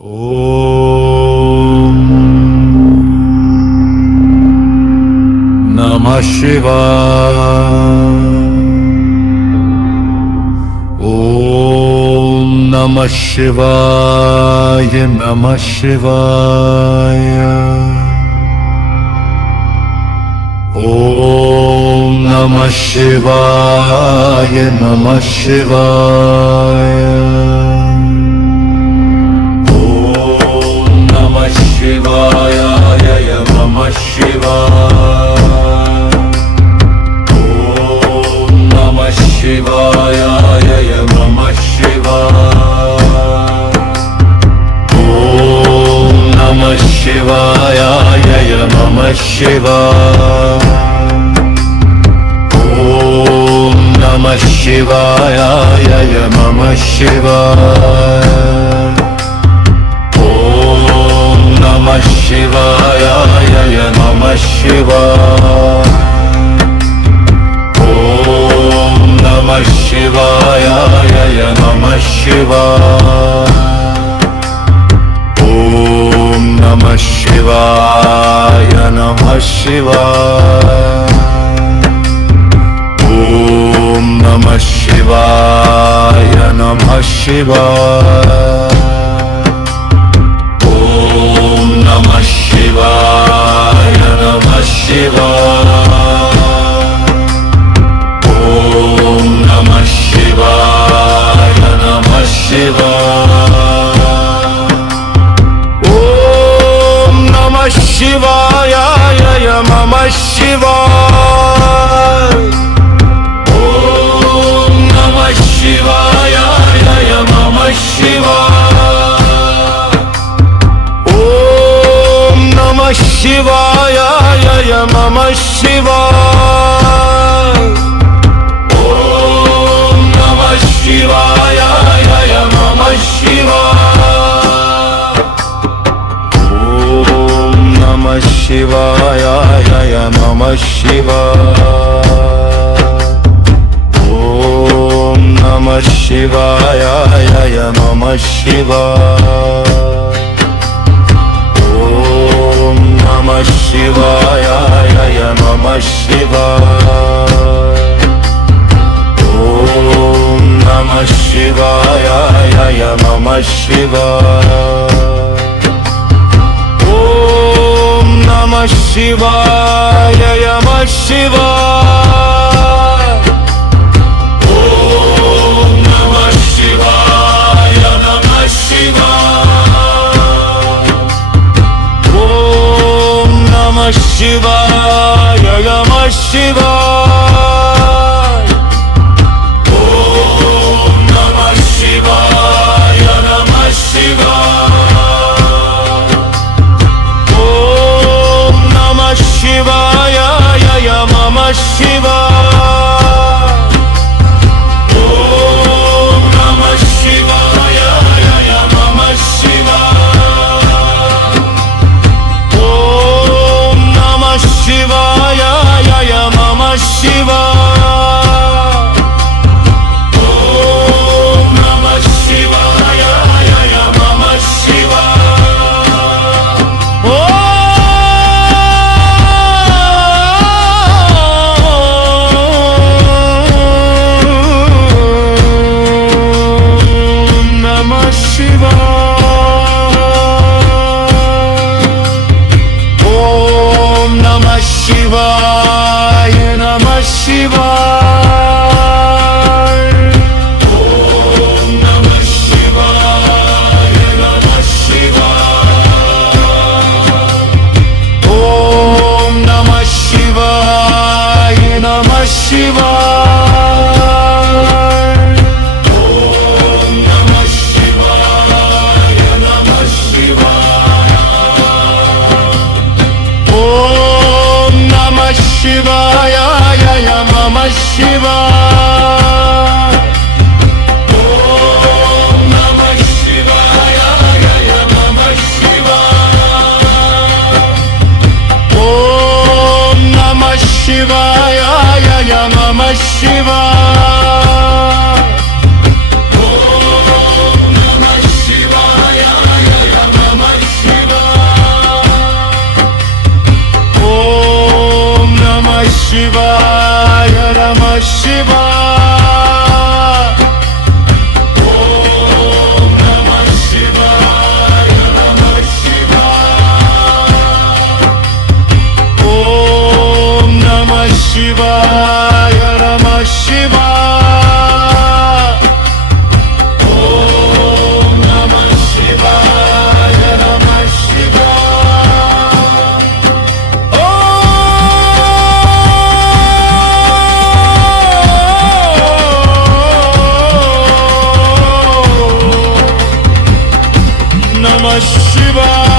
Om Namah Shivaya. Om Namah Shivaya. Namah Shivaya. Om Namah Shivaya. Namah Shivaya. Shivaya, ya Namah Shivaya. Om Namah Shivaya, ya Namah Shivaya. Om Namah Shivaya, ya Namah Shivaya. Om Namah Shivaya, ya Namah Shivaya. Namah Shivaya, ya Namah Shivaya. Om Namah Shivaya, ya Namah Shivaya. Om Namah Shivaya, Namah Shivaya. Om Namah Shivaya, Namah Shivaya. Namah Shivaya, Namah Shivaya. Om Namah Shivaya, Namah Shivaya. Om Namah Shivaya, ya Namah Shivaya. Om Namah Shivaya, ya Namah Shivaya. Namah Shivaya, ya Namah Shivaya. Om Namah Shivaya, ya Namah Shivaya. Om Namah Shivaya, ya Namah Shivaya. Om Namah Shivaya, ya Namah Shivaya. Om Namah Shivaya, ya Namah Shivaya. Om Namah Shivaya, ya Namah Shivaya. Om Namah Shivaya, ya Namah Shivaya. Om Namah Shivaya, Namah Shivaya. Om Namah Shivaya, Namah Shivaya. Om Namah Shivaya, Namah Shivaya. Om Namah Shivaya, ya Namah Shivaya. Om Namah Shivaya, ya Namah Shivaya. Om Namah Shivaya, ya Namah Shivaya. Om Namah Shivaya, ya Namah Shivaya. Om Namah Shivaya. Om Namah Shivaya, Namah Shivaya. Om Namah Shivaya, Namah Shivaya. Om Namah Shivaya, Namah Shivaya. Om Namah Shivaya, Namah Shivaya. Om Namah Shivaya, ya Namah Shivaya. Om Namah Shivaya, ya Namah Shivaya. Om Namah Shivaya, ya Namah Shivaya. Om Namah Shivaya, ಶಿವಾಯ ನಮಃ ಶಿವಾಯ ಓಂ ನಮಃ ಶಿವಾಯ ನಮಃ ಶಿವಾಯ ಓಂ ನಮಃ ಶಿವಾಯ ನಮಃ ಶಿವಾಯ ಓಂ ನಮಃ ಶಿವಾಯ ನಮಃ ಶಿವಾಯ ನಮಃ ಶಿವಾಯ